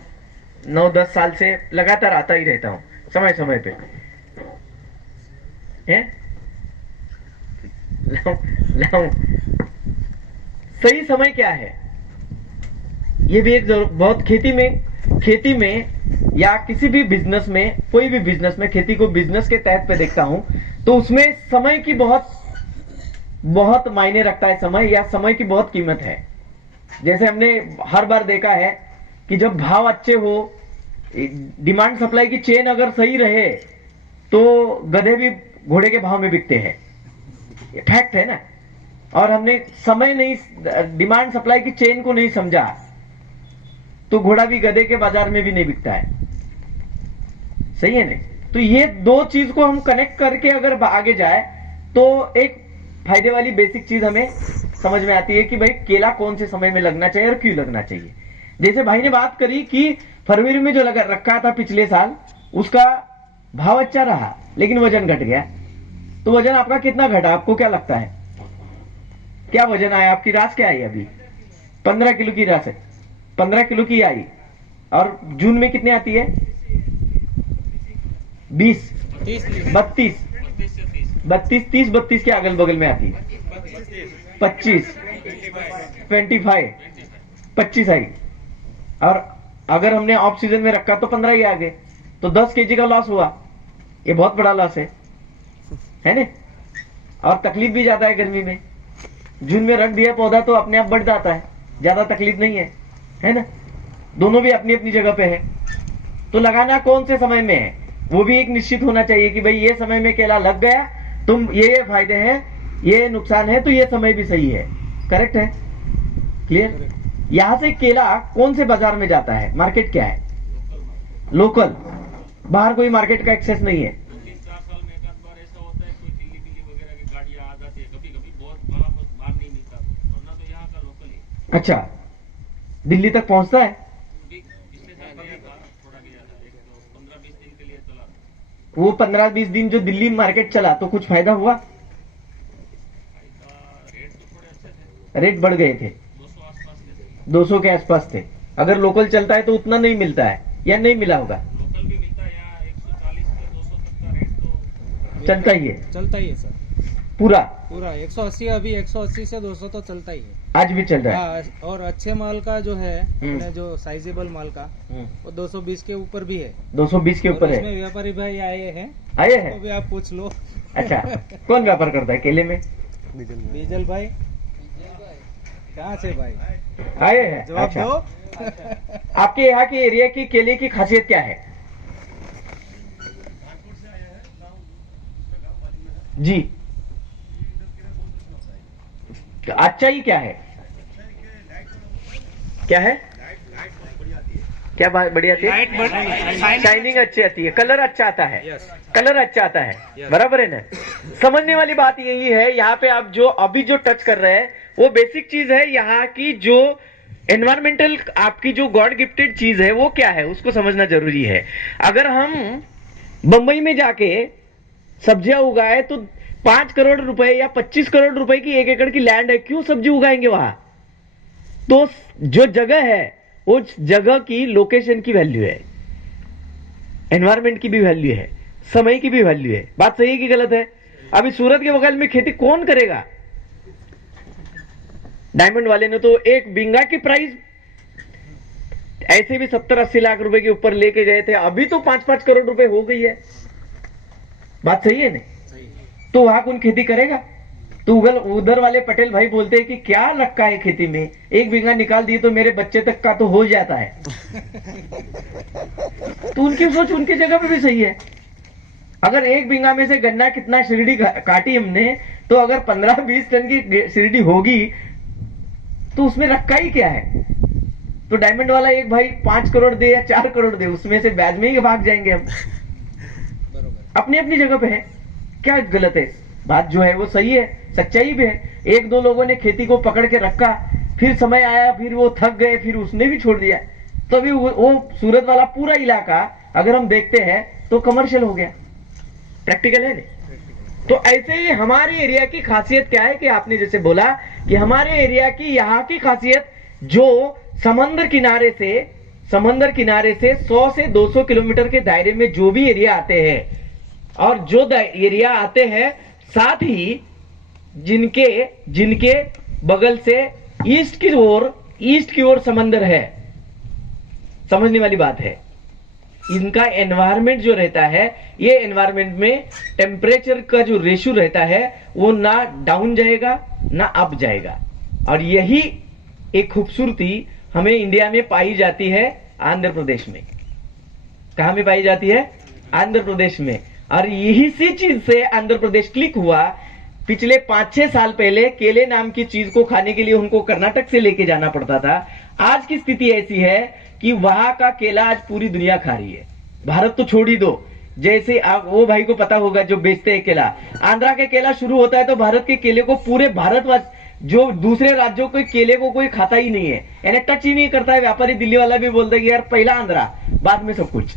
9-10 साल से लगातार आता ही रहता हूँ, समय समय पे। लाऊं। सही समय क्या है? ये भी एक बहुत खेती में या किसी भी बिजनेस में, कोई भी बिजनेस में, खेती को बिजनेस के तहत पे देखता हूं, तो उसमें समय की बहुत मायने रखता है। समय, या समय की बहुत कीमत है। जैसे हमने हर बार देखा है कि जब भाव अच्छे हो, डिमांड सप्लाई की चेन अगर सही रहे, तो गधे भी घोड़े के भाव में बिकते हैं। ये फैक्ट है ना। और हमने समय नहीं, डिमांड सप्लाई की चेन को नहीं समझा, तो घोड़ा भी गधे के बाजार में भी नहीं बिकता है। सही है ना। तो ये दो चीज को हम कनेक्ट करके अगर आगे जाए तो एक फायदे वाली बेसिक चीज हमें समझ में आती है कि भाई केला कौन से समय में लगना चाहिए और क्यों लगना चाहिए। जैसे भाई ने बात करी कि फरवरी में जो लगा रखा था पिछले साल, उसका भाव अच्छा रहा लेकिन वजन घट गया। तो वजन आपका कितना घटा, आपको क्या लगता है, क्या वजन आया? आपकी रास क्या आई अभी? 15 किलो की रास है, 15 किलो की आई। और जून में कितने आती है? 20, 32, 30, 32 के अगल बगल में आती है। 25, 25 आई। और अगर हमने ऑफ सीजन में रखा तो 15 ही आ गए, तो 10 केजी का लॉस हुआ। ये बहुत बड़ा लॉस है ना। और तकलीफ भी ज्यादा है गर्मी में। जून में रख दिया पौधा तो अपने आप बढ़ जाता है, ज्यादा तकलीफ नहीं है ना। दोनों भी अपनी अपनी जगह पे है। तो लगाना कौन से समय में है वो भी एक निश्चित होना चाहिए कि भाई ये समय में केला लग गया, तुम ये फायदे हैं, ये नुकसान है, तो ये समय भी सही है। करेक्ट है? क्लियर? यहां से केला कौन से बाजार में जाता है? मार्केट क्या है? लोकल। बाहर कोई मार्केट का एक्सेस नहीं है। 3-4 साल में एक आध बार ऐसा होता है, कोई दिल्ली वगैरह की गाड़ियां आ जाती है, कभी बहुत बाहर नहीं मिलता, वरना तो यहाँ का लोकल ही। अच्छा, दिल्ली तक पहुंचता है? पिछले साल गया था, थोड़ा गया था, 15-20 दिन के लिए चला। वो 15-20 दिन जो दिल्ली मार्केट चला तो कुछ फायदा हुआ? रेट तो थोड़े अच्छे थे, रेट बढ़ गए थे, 200 आसपास थे। 200 के आसपास थे। अगर लोकल चलता है तो उतना नहीं मिलता है या नहीं मिला होगा? लोकल भी मिलता है यहाँ 140 से 200 तक का रेट तो चलता ही है चलता ही है सर, पूरा? पूरा 180, अभी 180 से 200 तो चलता ही है। आज भी चल रहा है? हाँ, और अच्छे माल का जो है, अपने जो साइजेबल माल का, हम्म, वो 220 के ऊपर भी है। 220 के ऊपर और है। इसमें व्यापारी भाई आए हैं, आए तो हैं? भी आप पूछ लो। अच्छा, कौन व्यापार करता है केले में? डीजल भाई कहाँ से भाई, आए हैं? जवाब अच्छा। दो। आपके यहाँ के एरिया की केले की खासियत क्या है जी? अच्छा ही क्या है? क्या है? क्या बात बढ़िया आती है? शाइनिंग अच्छी आती है, कलर अच्छा आता है। कलर अच्छा आता है, बराबर है ना। समझने वाली बात यही है, यहाँ पे आप जो अभी जो टच कर रहे हैं वो बेसिक चीज है। यहाँ की जो एनवायरमेंटल आपकी जो गॉड गिफ्टेड चीज है वो क्या है उसको समझना जरूरी है। अगर हम बंबई में जाके सब्जियां उगाए तो 5 करोड़ रुपए या 25 करोड़ रुपए की 1 एकड़ की लैंड है, क्यों सब्जी उगाएंगे वहां? तो जो जगह है उस जगह की लोकेशन की वैल्यू है, एनवायरमेंट की भी वैल्यू है, समय की भी वैल्यू है। बात सही है कि गलत है? अभी सूरत के बगल में खेती कौन करेगा? डायमंड वाले ने तो 1 बीघा की प्राइस ऐसे भी 70-80 लाख रुपए के ऊपर लेके गए थे, अभी तो 5-5 करोड़ रुपए हो गई है। बात सही है नहीं? तो वहां कौन खेती करेगा? तो उधर वाले पटेल भाई बोलते हैं कि क्या रखा है खेती में, 1 बीघा निकाल दिए तो मेरे बच्चे तक का तो हो जाता है। तो उनकी सोच उनकी जगह पे भी सही है। अगर 1 बीघा में से गन्ना कितना शिरडी काटी हमने, तो अगर 15-20 टन की शिरडी होगी तो उसमें रखा ही क्या है? तो डायमंड वाला एक भाई 5 करोड़ दे या 4 करोड़ दे, उसमें से ब्याज में ही भाग जाएंगे हम। अपनी अपनी जगह पे है, क्या गलत है? बात जो है वो सही है, सच्चाई भी है। 1-2 लोगों ने खेती को पकड़ के रखा, फिर समय आया, फिर वो थक गए, फिर उसने भी छोड़ दिया, तो अभी वो सूरत वाला पूरा इलाका अगर हम देखते हैं तो कमर्शियल हो गया। प्रैक्टिकल है नहीं? तो ऐसे ही हमारे एरिया की खासियत क्या है कि आपने जैसे बोला कि हमारे एरिया की यहाँ की खासियत जो समंदर किनारे से 100 से 200 किलोमीटर के दायरे में जो भी एरिया आते हैं, और जो एरिया आते हैं साथ ही जिनके बगल से ईस्ट की ओर समंदर है, समझने वाली बात है। इनका एनवायरमेंट जो रहता है, ये एनवायरमेंट में टेम्परेचर का जो रेशियो रहता है वो ना डाउन जाएगा ना अप जाएगा। और यही एक खूबसूरती हमें इंडिया में पाई जाती है आंध्र प्रदेश में। कहां में पाई जाती है? आंध्र प्रदेश में। और यही सी चीज से आंध्र प्रदेश क्लिक हुआ पिछले 5-6 साल पहले केले नाम की चीज को खाने के लिए उनको कर्नाटक से लेके जाना पड़ता था। आज की स्थिति ऐसी है कि वहां का केला आज पूरी दुनिया खा रही है। भारत तो छोड़ ही दो, जैसे आप वो भाई को पता होगा जो बेचते हैं केला, आंध्रा के केला शुरू होता है तो भारत के केले को पूरे भारत, जो दूसरे राज्यों के केले को कोई खाता ही नहीं है, यानी टच ही नहीं करता है। व्यापारी दिल्ली वाला भी बोलता है कि यार पहला आंध्रा बाद में सब कुछ।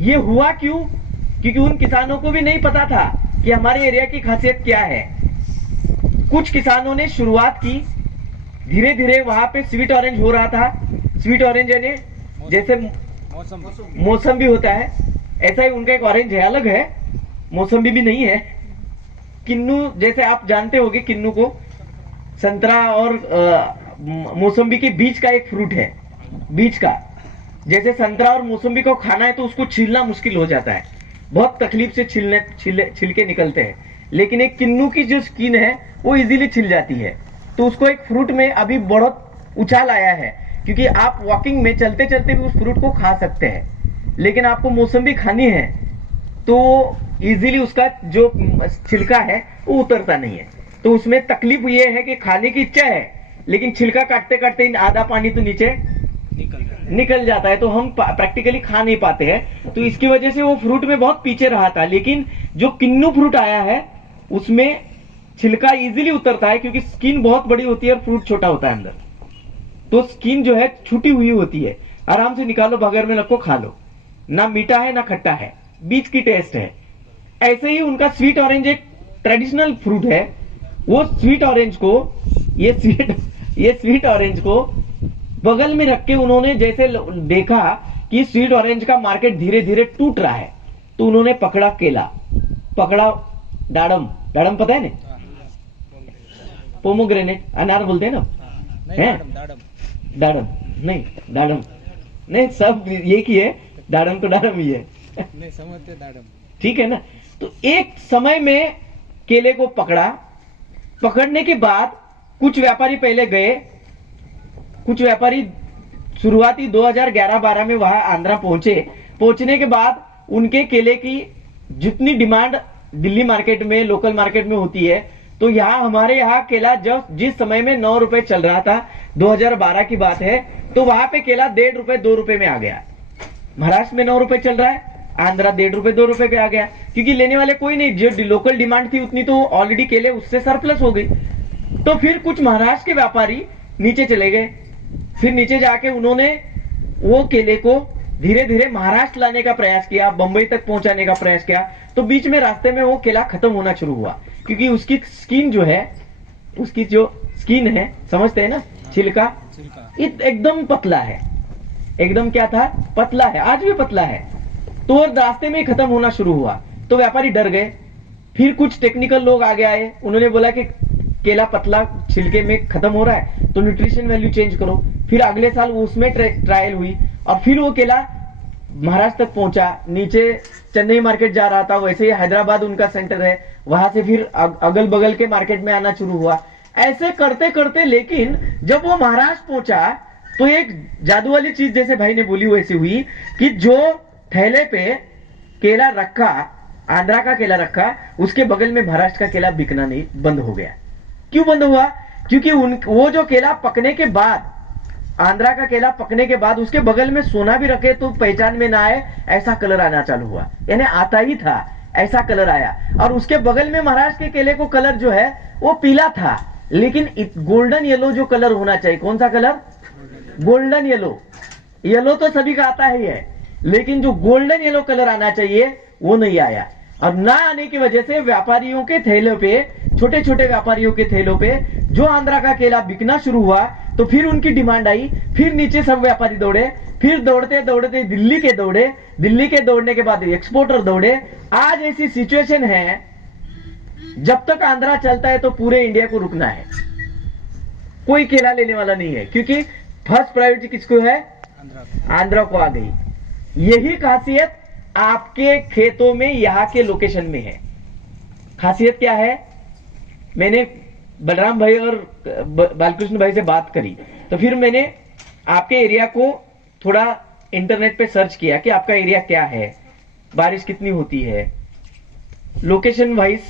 ये हुआ क्यों? क्योंकि उन किसानों को भी नहीं पता था कि हमारे एरिया की खासियत क्या है। कुछ किसानों ने शुरुआत की, धीरे धीरे वहां पे स्वीट ऑरेंज हो रहा था। स्वीट ऑरेंज यानी जैसे मौसम भी होता है, ऐसा ही उनका एक ऑरेंज है, अलग है, मौसम्बी भी नहीं है। किन्नू जैसे आप जानते होंगे, किन्नू को संतरा और मौसम्बी के बीच का एक फ्रूट है, बीच का। जैसे संतरा और मौसम्बी को खाना है तो उसको छीलना मुश्किल हो जाता है, बहुत तकलीफ से छिलके निकलते हैं। लेकिन एक किन्नू की जो स्किन है वो इजीली छिल जाती है। तो उसको एक फ्रूट में अभी बहुत उछाल आया है, क्योंकि आप वॉकिंग में चलते चलते भी उस फ्रूट को खा सकते हैं। लेकिन आपको मौसम्बी खानी है तो इजीली उसका जो छिलका है वो उतरता नहीं है। तो उसमें तकलीफ ये है कि खाने की इच्छा है, लेकिन छिलका काटते काटते आधा पानी तो नीचे निकल जाता है, तो हम प्रैक्टिकली खा नहीं पाते हैं। तो इसकी वजह से वो फ्रूट में बहुत पीछे रहा था। लेकिन जो किन्नू फ्रूट आया है उसमें छिलका इजीली उतरता है, क्योंकि स्किन बहुत बड़ी होती है और फ्रूट छोटा होता है अंदर। तो स्किन जो है छूटी हुई होती है, आराम से निकालो, बगैर में रखो, खा लो। ना मीठा है ना खट्टा है, बीच की टेस्ट है। ऐसे ही उनका स्वीट ऑरेंज एक ट्रेडिशनल फ्रूट है। वो स्वीट ऑरेंज को, ये स्वीट ऑरेंज को बगल में रख के उन्होंने जैसे देखा कि स्वीट ऑरेंज का मार्केट धीरे धीरे टूट रहा है, तो उन्होंने पकड़ा केला, पकड़ा दाड़म। दाड़म पता है ना, पोमोग्रेनेट, अनार बोलते हैं ना, दाड़म नहीं, दाड़म नहीं, सब एक ही है, दाड़म तो दाड़म ही है, नहीं समझते दाड़म, ठीक है ना। तो एक समय में केले को पकड़ा, पकड़ने के बाद कुछ व्यापारी पहले गए, कुछ व्यापारी शुरुआती 2011-12 में वहां आंध्रा पहुंचे। पहुंचने के बाद उनके केले की जितनी डिमांड दिल्ली मार्केट में, लोकल मार्केट में होती है, तो यहाँ हमारे यहाँ केला जब जिस समय में 9 रुपए चल रहा था, 2012 की बात है, तो वहां पे केला 1.5 रुपए 2 रुपए में आ गया। महाराष्ट्र में 9 रुपए चल रहा है, आंध्रा 1.5 रुपए 2 रुपए पे आ गया, क्योंकि लेने वाले कोई नहीं, जो लोकल डिमांड थी उतनी तो ऑलरेडी केले उससे सरप्लस हो गई। तो फिर कुछ महाराष्ट्र के व्यापारी नीचे चले गए, फिर नीचे जाके उन्होंने वो केले को धीरे धीरे महाराष्ट्र लाने का प्रयास किया, बंबई तक पहुंचाने का प्रयास किया। तो बीच में रास्ते में वो केला खत्म होना शुरू हुआ, क्योंकि उसकी स्किन जो है, उसकी जो स्किन है, समझते हैं ना, छिलका एकदम पतला है, एकदम क्या था, पतला है, आज भी पतला है। तो रास्ते में खत्म होना शुरू हुआ, तो व्यापारी डर गए। फिर कुछ टेक्निकल लोग आगे आए, उन्होंने बोला कि केला पतला छिलके में खत्म हो रहा है तो न्यूट्रिशन वैल्यू चेंज करो। फिर अगले साल उसमें ट्रायल हुई और फिर वो केला महाराष्ट्र तक पहुंचा। नीचे चेन्नई मार्केट जा रहा था, वैसे ही हैदराबाद उनका सेंटर है, वहां से फिर अगल बगल के मार्केट में आना शुरू हुआ। ऐसे करते करते लेकिन जब वो महाराष्ट्र पहुंचा तो एक जादू वाली चीज, जैसे भाई ने बोली वैसी हुई कि जो थैले पे केला रखा, आंध्रा का केला रखा, उसके बगल में महाराष्ट्र का केला बिकना नहीं, बंद हो गया। क्यों बंद हुआ? क्योंकि वो जो केला पकने के बाद, आंध्रा का केला पकने के बाद उसके बगल में सोना भी रखे तो पहचान में ना आए, ऐसा कलर आना चालू हुआ। यानी आता ही था, ऐसा कलर आया। और उसके बगल में महाराष्ट्र के केले को कलर जो है वो पीला था, लेकिन गोल्डन येलो जो कलर होना चाहिए, कौन सा कलर? Golden yellow. येलो तो सभी का आता ही है, लेकिन जो गोल्डन येलो कलर आना चाहिए वो नहीं आया। और ना आने की वजह से व्यापारियों के थैलों पे, छोटे छोटे व्यापारियों के थैलों पे जो आंध्रा का केला बिकना शुरू हुआ, तो फिर उनकी डिमांड आई, फिर नीचे सब व्यापारी दौड़े, फिर दौड़ते दौड़ते दिल्ली के दौड़े, दिल्ली के दौड़ने के बाद एक्सपोर्टर दौड़े। आज ऐसी सिचुएशन है, जब तक आंध्रा चलता है तो पूरे इंडिया को रुकना है, कोई केला लेने वाला नहीं है, क्योंकि फर्स्ट प्रायोरिटी किसको है? आंध्रा को आ गई। यही खासियत आपके खेतों में, यहाँ के लोकेशन में है। खासियत क्या है? मैंने बलराम भाई और बालकृष्ण भाई से बात करी, तो फिर मैंने आपके एरिया को थोड़ा इंटरनेट पे सर्च किया कि आपका एरिया क्या है, बारिश कितनी होती है, लोकेशन वाइज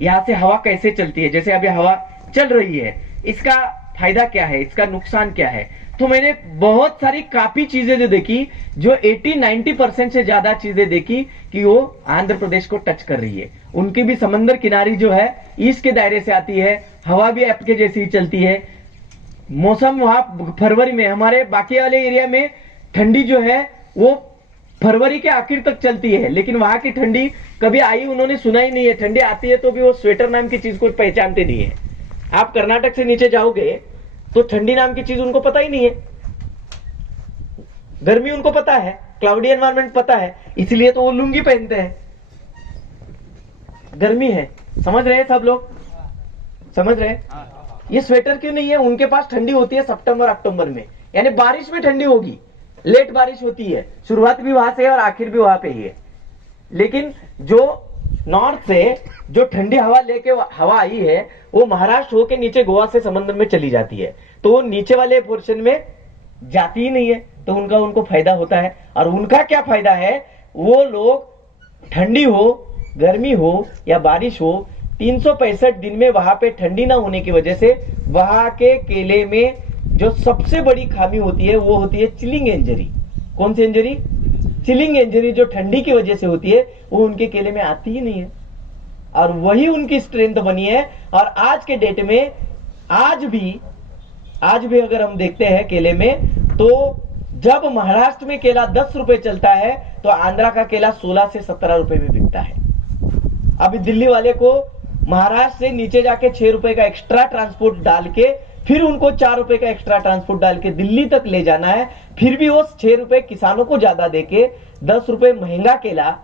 यहाँ से हवा कैसे चलती है, जैसे अभी हवा चल रही है, इसका फायदा क्या है, इसका नुकसान क्या है। तो मैंने बहुत सारी काफी चीजें जो देखी, जो 80-90% से ज्यादा चीजें देखी कि वो आंध्र प्रदेश को टच कर रही है। उनकी भी समंदर किनारी जो है ईस्ट के दायरे से आती है, हवा भी आपके जैसी ही चलती है। मौसम वहां फरवरी में, हमारे बाकी वाले एरिया में ठंडी जो है वो फरवरी के आखिर तक चलती है, लेकिन वहां की ठंडी कभी आई उन्होंने सुना ही नहीं है। ठंडी आती है तो भी वो स्वेटर नाम की चीज को पहचानते नहीं है। आप कर्नाटक से नीचे जाओगे तो ठंडी नाम की चीज उनको पता ही नहीं है। गर्मी उनको पता है, क्लाउडी एनवायरनमेंट पता है, इसलिए तो वो लुंगी पहनते हैं। गर्मी है, समझ रहे हैं सब लोग, समझ रहे हैं। ये स्वेटर क्यों नहीं है, उनके पास ठंडी होती है सितंबर अक्टूबर में, यानी बारिश में ठंडी होगी, लेट बारिश होती है, शुरुआत भी वहां से है और आखिर भी वहां पे ही है। लेकिन जो नॉर्थ से जो ठंडी हवा लेके हवा आई है वो महाराष्ट्र होके नीचे गोवा से समंदर में चली जाती है, तो वो नीचे वाले पोर्शन में जाती ही नहीं है, तो उनको फायदा होता है। और उनका क्या फायदा है, वो लोग ठंडी हो, गर्मी हो या बारिश हो, 365 दिन में वहां पे ठंडी ना होने की वजह से वहां के केले में जो सबसे बड़ी खामी होती है वो होती है चिलिंग इंजरी। कौन सी इंजरी? चिलिंग इंजरी, जो ठंडी की वजह से होती है वो उनके केले में आती ही नहीं है, और वही उनकी स्ट्रेंथ बनी है। और आज के डेट में आज भी अगर हम देखते हैं केले में, तो जब महाराष्ट्र में केला 10 रुपए चलता है तो आंध्रा का केला 16 से 17 रुपए में बिकता है। अभी दिल्ली वाले को महाराष्ट्र से नीचे जाके 6 रुपए का एक्स्ट्रा ट्रांसपोर्ट डाल के, फिर उनको 4 रुपए का एक्स्ट्रा ट्रांसपोर्ट डाल के दिल्ली तक ले जाना है, फिर भी वो 6 रुपए किसानों को ज्यादा देके 10 रुपए महंगा केला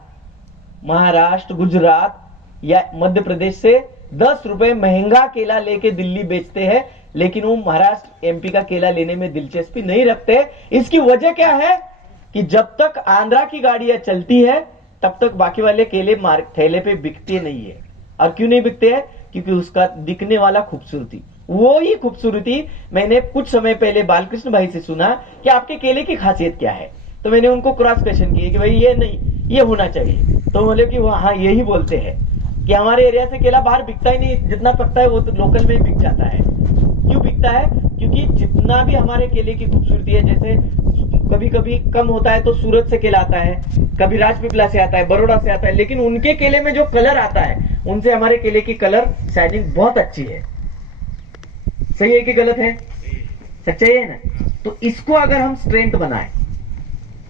महाराष्ट्र, गुजरात या मध्य प्रदेश से 10 रुपए महंगा केला लेके दिल्ली बेचते हैं, लेकिन वो महाराष्ट्र एमपी का केला लेने में दिलचस्पी नहीं रखते। इसकी वजह क्या है कि जब तक आंध्रा की गाड़ियां चलती है तब तक बाकी वाले केले ठेले पे बिकते नहीं है। और क्यों नहीं बिकते हैं? क्योंकि उसका दिखने वाला खूबसूरती, वो ही खूबसूरती मैंने कुछ समय पहले बालकृष्ण भाई से सुना कि आपके केले की खासियत क्या है, तो मैंने उनको क्रॉस क्वेश्चन किए कि भाई ये नहीं, ये होना चाहिए, तो बोले कि हाँ यही बोलते हैं कि हमारे एरिया से केला बाहर बिकता ही नहीं, जितना पकता है वो तो लोकल में बिक जाता है। क्यों बिकता है? क्योंकि जितना भी हमारे केले की खूबसूरती है, जैसे कभी कभी कम होता है तो सूरत से केला आता है, कभी राजपीपला से आता है, बड़ौदा से आता है, लेकिन उनके केले में जो कलर आता है उनसे हमारे केले की कलर शाइनिंग बहुत अच्छी है। सही है कि गलत है? सच्चाई है ना? तो इसको अगर हम स्ट्रेंथ बनाए,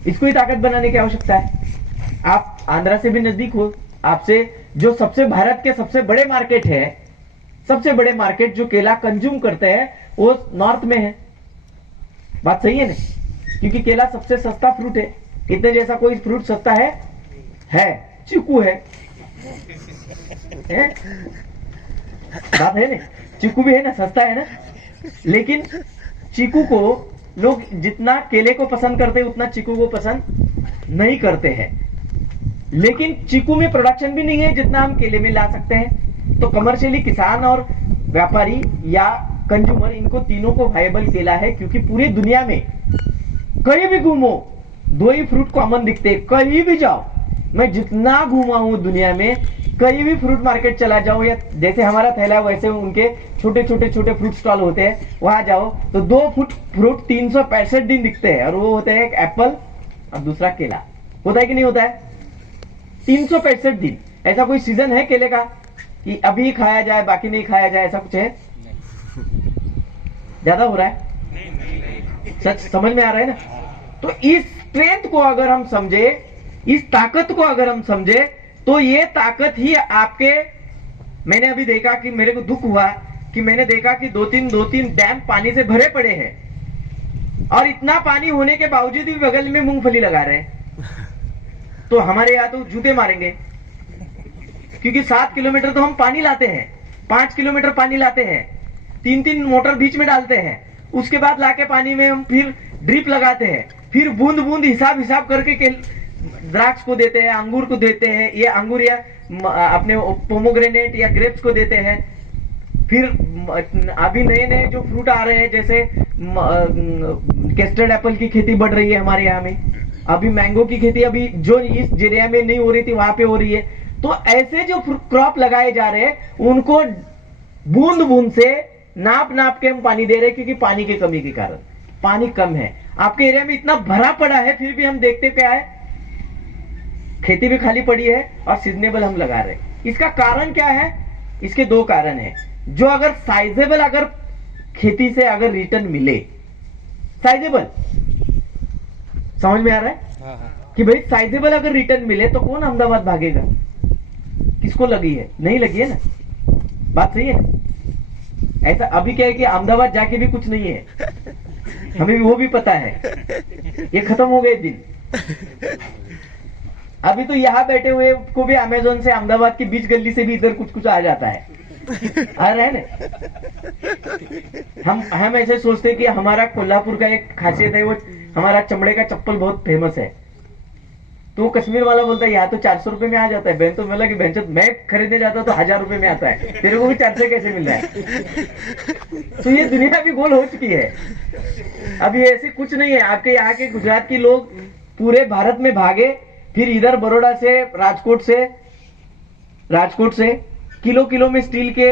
इसको ही ताकत बनाने की आवश्यकता है। आप आंध्रा से भी नजदीक हो, आपसे जो सबसे भारत के सबसे बड़े मार्केट है, सबसे बड़े मार्केट जो केला कंज्यूम करते हैं वो नॉर्थ में है। बात सही है ना? क्योंकि केला सबसे सस्ता फ्रूट है। इतने जैसा कोई फ्रूट सस्ता है चीकू है? बात है ना? चीकू भी है ना, सस्ता है ना, लेकिन चीकू को लोग जितना केले को पसंद करते हैं उतना चीकू को पसंद नहीं करते हैं। लेकिन चीकू में प्रोडक्शन भी नहीं है जितना हम केले में ला सकते हैं। तो कमर्शियली किसान और व्यापारी या कंज्यूमर, इनको तीनों को वायबल केला है, क्योंकि पूरी दुनिया में कहीं भी घूमो 2 ही फ्रूट कॉमन दिखते हैं। कहीं भी जाओ, मैं जितना घूमा हूं दुनिया में, कहीं भी फ्रूट मार्केट चला जाओ, या जैसे हमारा थैला वैसे उनके छोटे फ्रूट स्टॉल होते हैं, वहां जाओ तो 2 फ्रूट 365 दिन दिखते हैं, और वो होते हैं एक एप्पल और दूसरा केला। होता है कि नहीं होता है? 365 दिन। ऐसा कोई सीजन है केले का कि अभी खाया जाए बाकी नहीं खाया जाए, ऐसा कुछ है? ज्यादा हो रहा है? सच समझ में आ रहा है ना? तो इस स्ट्रेंथ को अगर हम समझे, इस ताकत को अगर हम समझे, तो ये ताकत ही आपके, मैंने अभी देखा कि मेरे को दुख हुआ कि मैंने देखा कि 2-3 डैम पानी से भरे पड़े हैं, और इतना पानी होने के बावजूद भी बगल में मूंगफली लगा रहे हैं। तो हमारे यहाँ तो जूते मारेंगे, क्योंकि 7 किलोमीटर तो हम पानी लाते हैं, 5 किलोमीटर पानी लाते हैं, 3-3 मोटर बीच में डालते हैं, उसके बाद लाके पानी में हम फिर ड्रिप लगाते हैं, फिर बूंद बूंद हिसाब करके द्राक्ष को देते हैं, अंगूर को देते हैं, ये अंगूर या अपने पोमोग्रेनेट या ग्रेप्स को देते हैं। फिर अभी नए जो फ्रूट आ रहे हैं, जैसे कस्टर्ड एप्पल की खेती बढ़ रही है हमारे यहाँ में, अभी मैंगो की खेती अभी जो इस एरिया में नहीं हो रही थी वहां पे हो रही है। तो ऐसे जो क्रॉप लगाए जा रहे हैं उनको बूंद बूंद से नाप नाप के हम पानी दे रहे हैं, क्योंकि पानी की कमी के कारण पानी कम है। आपके एरिया में इतना भरा पड़ा है, फिर भी हम देखते क्या है, खेती भी खाली पड़ी है और सीजनेबल हम लगा रहे हैं। इसका कारण क्या है? इसके दो कारण है। जो अगर साइजेबल अगर खेती से अगर रिटर्न मिले, साइजेबल, समझ में आ रहा है कि भाई साइजेबल अगर रिटर्न मिले तो कौन अहमदाबाद भागेगा? किसको लगी है? नहीं लगी है ना, बात सही है ना। ऐसा अभी क्या है कि अहमदाबाद जाके भी कुछ नहीं है, हमें वो भी पता है, ये खत्म हो गए दिन। अभी तो यहाँ बैठे हुए को भी अमेज़न से अहमदाबाद की बीच गली से भी इधर कुछ कुछ आ जाता है, आ रहा है ना। हम ऐसे सोचते हैं कि हमारा कोल्हापुर का एक खासियत है, वो हमारा चमड़े का चप्पल बहुत फेमस है। तो कश्मीर वाला बोलता है यहाँ तो 400 रुपए में आ जाता है। बहन तो बोला कि बहन मैं खरीदने जाता तो 1000 रुपए में आता है, तेरे को भी 400 कैसे मिल रहा है? तो ये दुनिया भी गोल हो चुकी है। अभी ऐसे कुछ नहीं है। आपके यहाँ के गुजरात के लोग पूरे भारत में भागे, फिर इधर बड़ौदा से, राजकोट से किलो किलो में स्टील के